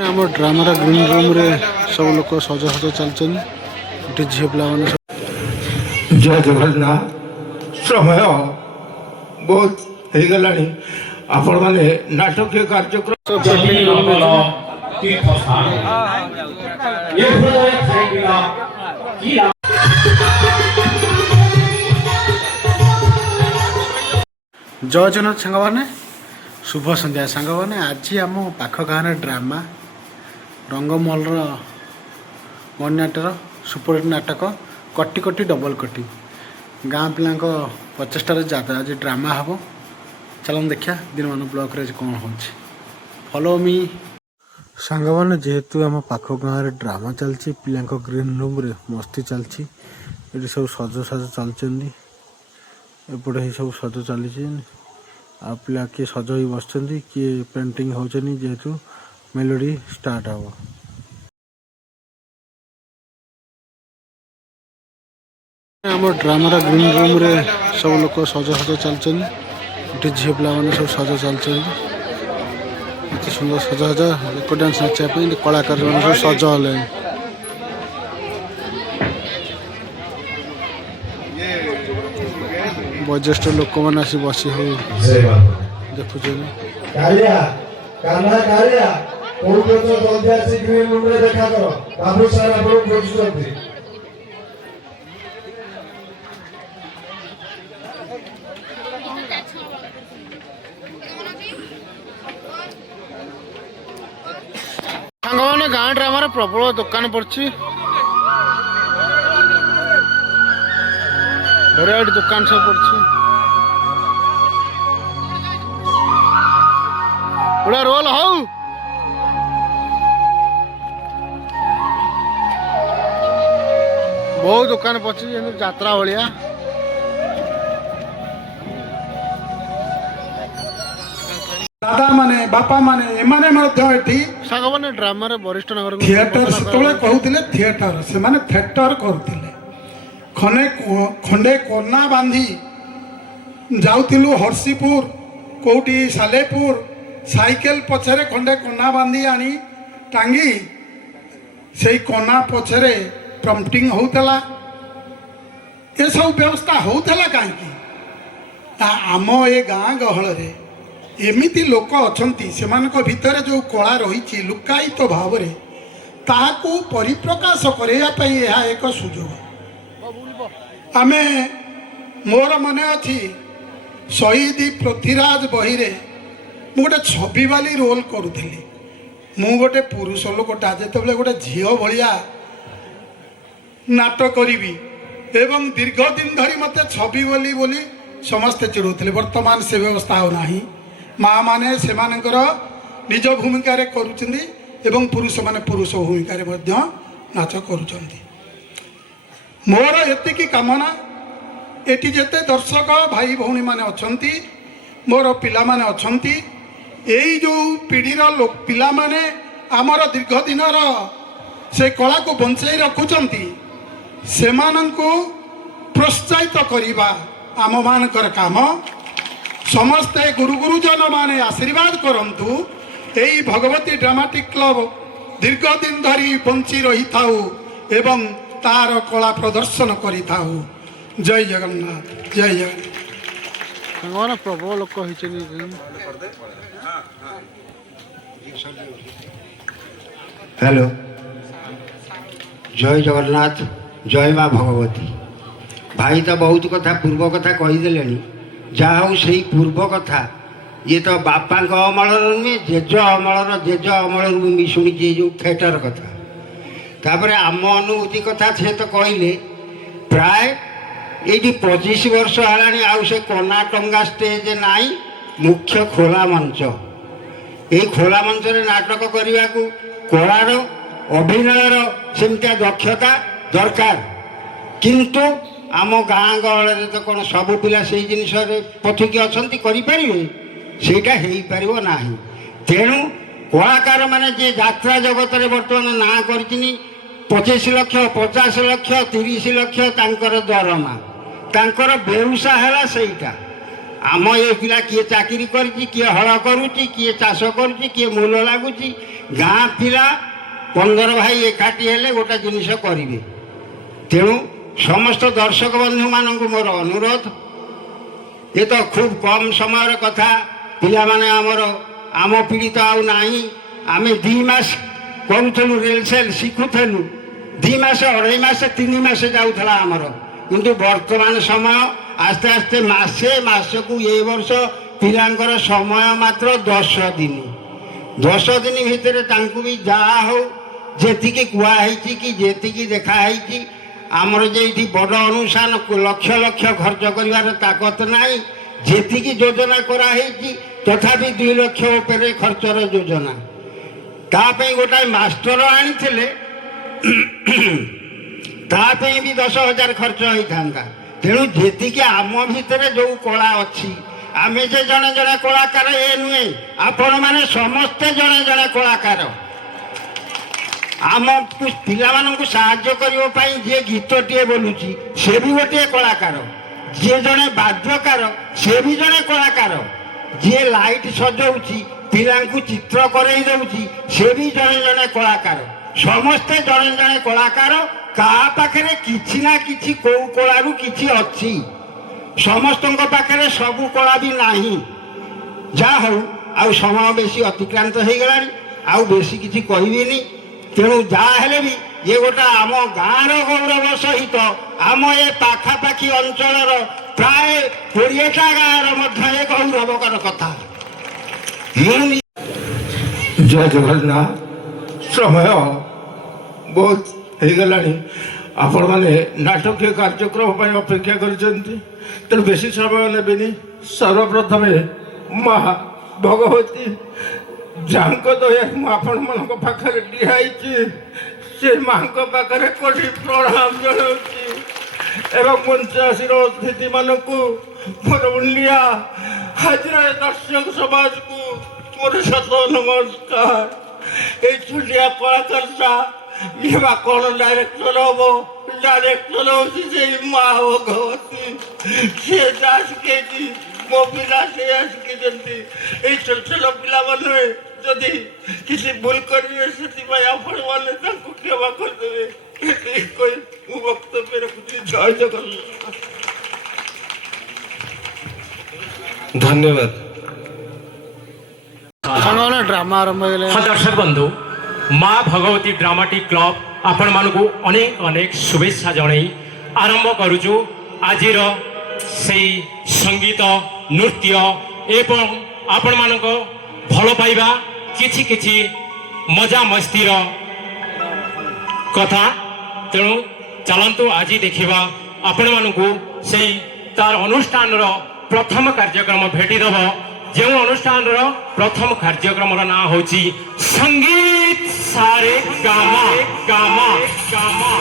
आम ड्रामार green room रे सब लोग सजसज चलते झील पिला जय जगन्नाथ। समय बहुत हो गला आपण मैंने नाटकीय कार्यक्रम जय जगन्नाथ सांग मैंने शुभ संध्या सांग मैंने आज आम पाख गाँव ड्रामा रंगमहल गणनाट्यर सुपरहिट नाटक कटी कटी डबल कटी गाँ पिला प्रचेषार जाता आज ड्रामा हम चलन देखा दिन मान ब्लॉक रे कौन हो फॉलो मी सांग मैंने जेहेतु आम पाख गाँव ड्रामा चलती पिला ग्रीन रूम रे मस्ती चलती ये सब सज सज चलती एपटे ही सब सज चली आ पिला किए सज ही बस किए पेंटिंग होचनी जेहेतु मेलोडी स्टार्ट हम आम ड्रामार ग्रीन रूम रे सब लोग सजसज चलते झील पिला सब सज चलते एत सुंदर सजहज एक डांस नाचापी कलाकार सब सज हेले वयोज्येष्ठ लोक मैंने आसी बसी हो देखुच मैंने गाँव ड्रामार प्रबल दुकान पड़ी भेराइट दुकान सब पड़ी पूरा रोल हो बहुत दुकान पड़ी यात्रा भाया दादा माने बापा माने एमाने सांग मैंने ड्रामा वरिष्ठ नागरिक थिएटर से कहते थिएटर से माने थिएटर करते खंडे कोना बांधी जाऊलु हरसीपुर कौटी सालेपुर साइकेल पछरे खंडे कोना बांधी आनी टांगी से कोना पछरे प्रम्पटिंग होतला ये सब व्यवस्था होतला कहीं आम ए गाँ गहल रे एमिति लोक अछंती सेमानक भितर जो कला रही लुकायित भाव रे ताहाकू परिप्रकाश करने यह एक सुजोग आमे मोर मने अच्छी शहीद पृथ्वीराज बही रे मु गोटे छवि वाली रोल करुली मु गोटे पुरुष लोकटा जिते गोटे झील भाया नाटक करी एवं दीर्घ दिन धरी मत छवि बोली समस्ते चिड़ुले वर्तमान से व्यवस्था होना माँ माने से निज भूमिका करुँच पुरुष माने पुरुष भूमिका नाच करुँच मोर एतिकी कामना एटी जेते दर्शक भाई भौणी माने अछंती मोर पिला माने अछंती एई जो पीढ़ीर लोक पिला माने आमर दीर्घ दिनर से कला को बंचाई रखुचंती सेमानंकु प्रोत्साहित करिबा आम मानकर काम समस्ते गुरु गुरुजन माने आशीर्वाद करंतु एई भगवती ड्रामाटिक क्लब दीर्घ दिन धरी बंची रही थाउ एवं तार कला प्रदर्शन करी थाउ। जय जगन्नाथ जय जगन्नाथ प्रबल लोक हेलो जय जगन्नाथ जय माँ भगवती भाई तो बहुत कथा पूर्व कथा कहीदे जहा से पूर्व कथा ये तो बापा अमल नुहे जेज अमल जेज अमल भी शुणी जो थिएटर कथा तापर आम अनुभूति कथा से तो कहले प्राय ये 25 वर्ष है आउ से कना टंगा स्टेज नाई मुख्य खोला मंच ये खोला मंच रे नाटक करने को कलार अभिनयर सेमतिया दक्षता दरकार किंतु आम गाँ गहल तो कौन सब पिला से जिनस पथुकी अच्छा सेटा हो पार ना तेणु कलाकार माने जे यात्रा जगत में बर्तमान ना कर 25 लाख 50 लाख 30 लाख तांकर दरमा तांकर बेउसा है सेटा आम ये पिला किए चाकरी करुच्ची किए हल करुच्ची किए चाष करुच्ची किए मूल लगुच्ची गाँ पिला 15 भाई एकाठी हेले गोटे जिनिस करेंगे तेणु समस्त दर्शक बंधु मानक मोर अनुरोध ये तो खूब कम समय कथा पिला माने आम पीढ़ी तो आउ नहीं आम 2 मास करूँ रेलसेल शिखुलु 2 मास 2.5 मास 3 मास जाऊला आमर किंतु वर्तमान समय आस्ते आस्ते मासे मासकू ये वर्ष पिलांकर समय मात्र 10 दिन 10 दिन भितर तांकु भी जहा हो जेतिकी कुआई कि जेतिकी देखाई आमर जे बड़ अनुष्ठान लक्ष लक्ष खर्च कर ताकत नाई जेतिकी योजना कराई तथापि 2 लाख उपर खर्चर योजना तापई गोटाए मास्टर आनी भी 10,000 खर्च होता तेणु जेतिकी आम भितर जो कला अच्छी आम जे जड़े जड़े कलाकार ए नुहे आपण मैंने समस्ते जड़े जड़े कलाकार आम पिला साहाय्य करने जे गीतटे बोलुची से भी गोटे कलाकार जे जड़े बाध्यकार से भी जड़े कलाकार जे लाइट सजाऊँच पिला चित्र करई दौची से भी जड़े जड़े कलाकार समस्ते जड़े जड़े कलाकार का पाखे किछि ना किछि कौ कलारू किछि अच्छी समस्त पाखे सबू कला भी नाही जा हो आउ समय बेसी अतिक्रांत हो गला आउ बेसी किछि कहबिनी तेणु जहाँ भी ये गोटा आम गाँव गौरव सहित आम ये पाखापाखी अंचल प्राय 20टा गाँव गौरवकर कथा जय जगन्नाथ समय बहुत हो गला आपण मैंने नाटकीय कार्यक्रम पर अपेक्षा कर बेसी समय नेबेनी सर्वप्रथम माँ भगवती जांक दया आपण मान पाखे डिहाई से माँ पाखे कोटी प्रणाम जनाऊँगी एवं मंचासीर अतिथि मानक मोर मुंडिया हाजिर दर्शक समाज को मोर शत नमस्कार ये छुटिया कलाकार ये कौन डायरेक्टर हम डायरेक्टर हूँ से माँ भगवती सी आसिके मो पिला से आसिके ये छोट छोट पिला मैंने जदि किसी भूल करेंगे से आपण मैंने क्षमा करदे वक्तव्य रखुची जय जगन्नाथ धन्यवाद ड्रामा आरंभ हो हाँ दर्शक बंधु माँ भगवती ड्रामाटिक क्लब आपण मानकु अनेक अनेक शुभेच्छा जणाई आरंभ करुचु आजिर से संगीत नृत्य एवं आपण मानक भल पाइबा किछि किछि मजा मस्तीर कथा तेणु चलतु आज देखा आपण मानकु से तार अनुष्ठान प्रथम कार्यक्रम भेटिदेव जो अनुष्ठान प्रथम कार्यक्रम ना हूँ संगीत सारे गामा गामा गामा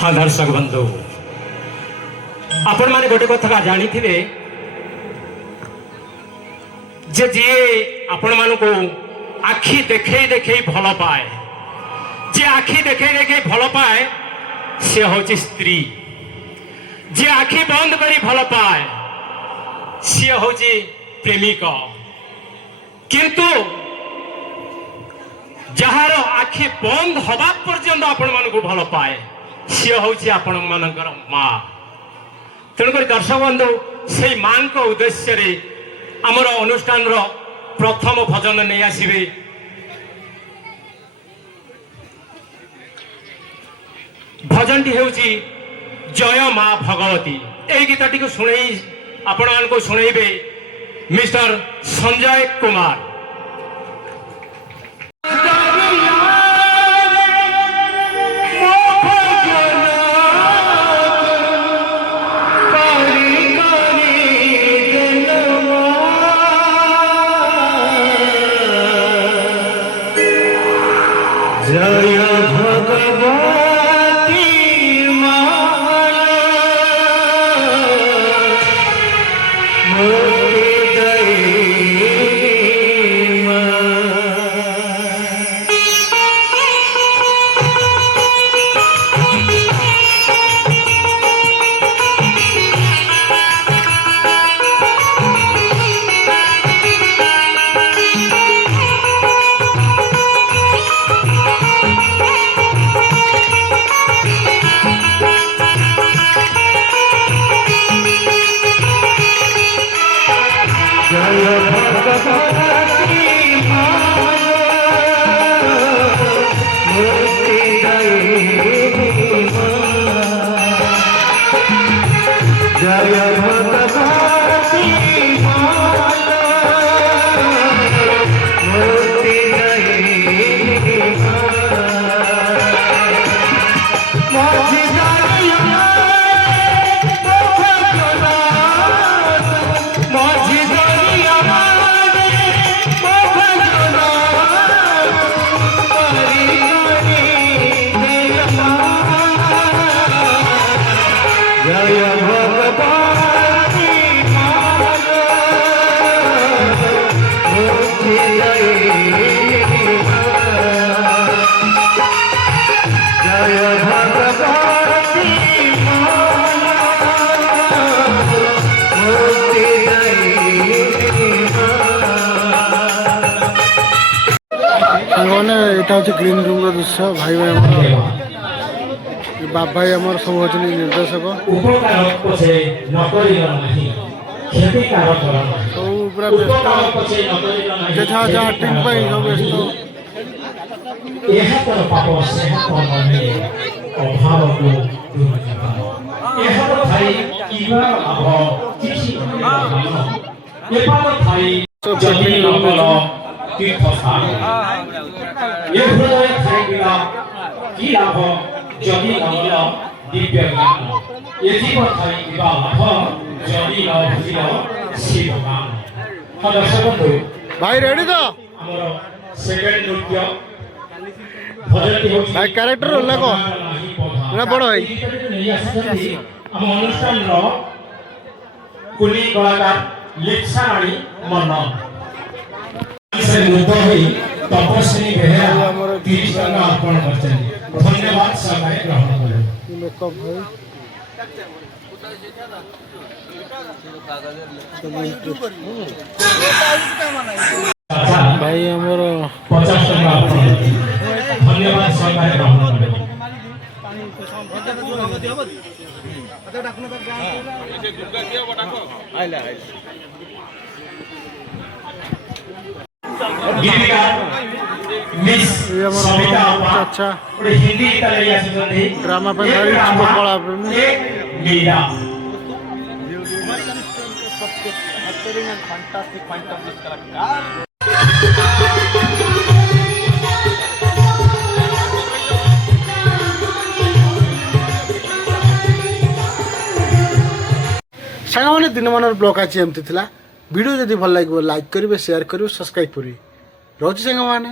हाँ दर्शक बंधु आपण मैंने गोटे कथा जानी थे जे जी आपण मान को आखि देखे देखे भल पाए जे आखि देखे देखे भल पाए से हूँ स्त्री जे आखि बंद करी भल पाए सी हूँ प्रेमिक किंतु जार आखि बंद हवा पर्यंत आपण मान को भल पाए सी हूँ आपण मानकर माँ तेणुक दर्शक बंधु से माँ को उद्देश्य आमर अनुष्ठान प्रथम भजन नहीं आसवे भजन टी हूँ जय माँ भगवती यही गीत टी शुणे ଆପଣମାନଙ୍କୁ ଶୁଣେଇବେ ମିଷ୍ଟର ସଞ୍ଜୟ କୁମାର। ସାଙ୍ଗମାନେ ଏଇଟା ହେଉଛି ଗ୍ରୀନ୍ ରୁମ୍ର ଦୃଶ୍ୟ। ଭାଇ ଭାଇ ଆମର ବାବା ଭାଇ ଆମର ସବୁ ହେଉଛନ୍ତି ନିର୍ଦ୍ଦେଶକ। ଉପକାର ପଛେ ନକରିଲ ନାହିଁ, କ୍ଷତିକାରକ ନାହିଁ। ସବୁ ପୁରା ବ୍ୟସ୍ତ, ଉପକାର ପଛେ ନକରିଲ ନାହିଁ, ଯାହା ଯାହା ଆକ୍ଟିଂ ପାଇଁ ସବୁ ବ୍ୟସ୍ତ। ଏହା ତୋର ପାପ ସେହା ତୋର ମନେ ଅଭାବକୁ ଦୂର କର। ଏହାର ଥାଇ କିବା ଲାଭ କିଛି ନାହିଁ। ଏପାଦ ଥାଇ ଯଦି ନକଲ ତୀର୍ଥସ୍ଥାନ। ଏ ହୃଦୟ ଥାଇକିବା କି ଲାଭ ଯଦି ନଗଲ ଦିବ୍ୟ ଜ୍ଞାନ। ଏ ଜୀବ ଥାଇକିବା ଲାଭ ଯଦି ନ ବୁଝିଲ ଶିବ ଗାନ। ହଁ ଦର୍ଶକ ବନ୍ଧୁ, ଭାଇ ରେଡି ତ? ଆମର ସେକେଣ୍ଡ ନୃତ୍ୟ ଭଜନଟି ହେଉଛି ଭାଇ କ୍ୟାରେକ୍ଟର ରୋଲ୍ କଣ? ନା ବଡ଼ ଭାଇ? ନେଇ ଆସିଛନ୍ତି ଆମ ଅନୁଷ୍ଠାନର କୁଲି କଳାକାର ଲିପ୍ସାରାଣୀ ମନ। ସେ ନୃତ୍ୟ ହୋଇ ତପସ୍ୱୀ ବେହେରା 30 ଟଙ୍କା ଅର୍ପଣ କରିଛନ୍ତି। ଧନ୍ୟବାଦ ସହକାରେ ଗ୍ରହଣ କଲେ। ମେକଅପ୍ ଭାଇ ଭାଇ ଆମର 50 ଟଙ୍କା ଅର୍ପଣ କରିଛନ୍ତି। ଧନ୍ୟବାଦ ସହକାରେ ଗ୍ରହଣ କଲେ। गीतिका मिस ये हमारा सविता अच्छा और हिंदी गीत ले आसुଛନ୍ତି ड्रामा पे भारी कला प्रेमी मीरा ସାଙ୍ଗମାନେ ଦିନମାନର ବ୍ଲଗ୍ ଆଜି ଏମିତି ଥିଲା। ଭିଡ଼ିଓ ଯଦି ଭଲ ଲାଗିବ ଲାଇକ୍ କରିବେ, ସେୟାର କରିବେ, ସବସ୍କ୍ରାଇବ୍ କରିବେ। ରହୁଛି ସାଙ୍ଗମାନେ।